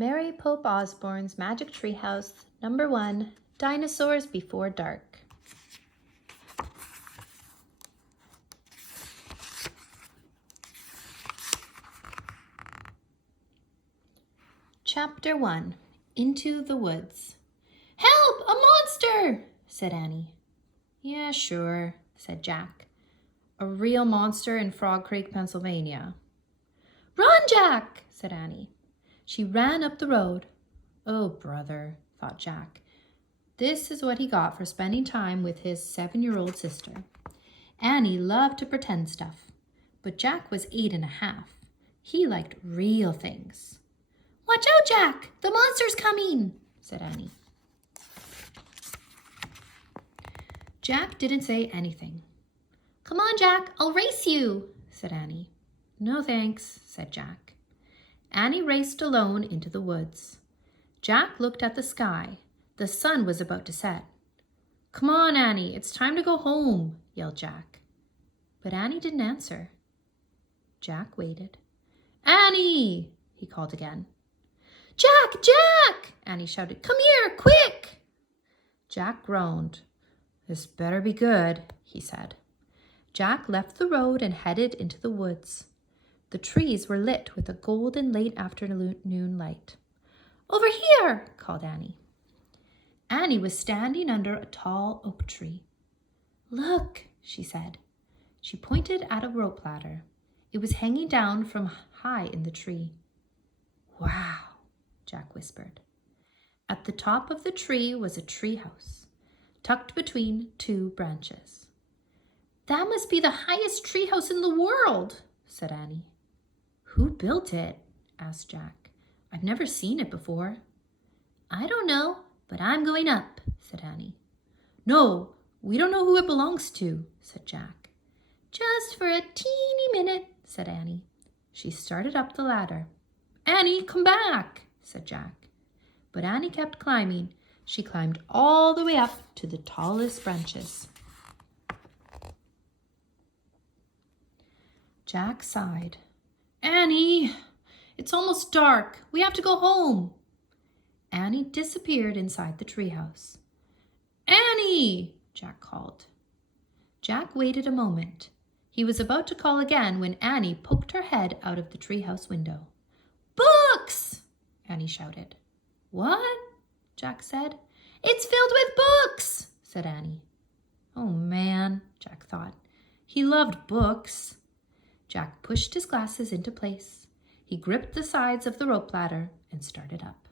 Mary Pope Osborne's Magic Treehouse, Number 1, Dinosaurs Before Dark. Chapter 1, Into the Woods. "Help! A monster!" said Annie. "Yeah, sure," said Jack. "A real monster in Frog Creek, Pennsylvania." "Run, Jack!" said Annie. She ran up the road. Oh, brother, thought Jack. This is what he got for spending time with his 7-year-old sister. Annie loved to pretend stuff, but Jack was 8.5. He liked real things. "Watch out, Jack! The monster's coming!" said Annie. Jack didn't say anything. "Come on, Jack, I'll race you," said Annie. "No thanks," said Jack. Annie raced alone into the woods. Jack looked at the sky. The sun was about to set. "Come on, Annie, it's time to go home," yelled Jack. But Annie didn't answer. Jack waited. "Annie!" he called again. "Jack! Jack!" Annie shouted. "Come here, quick!" Jack groaned. "This better be good," he said. Jack left the road and headed into the woods. The trees were lit with a golden late afternoon light. "Over here!" called Annie. Annie was standing under a tall oak tree. "Look," she said. She pointed at a rope ladder. It was hanging down from high in the tree. "Wow," Jack whispered. At the top of the tree was a tree house, tucked between 2 branches. "That must be the highest tree house in the world," said Annie. "Who built it?" asked Jack. "I've never seen it before." "I don't know, but I'm going up," said Annie. "No, we don't know who it belongs to," said Jack. "Just for a teeny minute," said Annie. She started up the ladder. "Annie, come back," said Jack. But Annie kept climbing. She climbed all the way up to the tallest branches. Jack sighed. "Annie, it's almost dark. We have to go home." Annie disappeared inside the treehouse. "Annie!" Jack called. Jack waited a moment. He was about to call again when Annie poked her head out of the treehouse window. "Books!" Annie shouted. "What?" Jack said. "It's filled with books," said Annie. Oh man, Jack thought. He loved books. Jack pushed his glasses into place. He gripped the sides of the rope ladder and started up.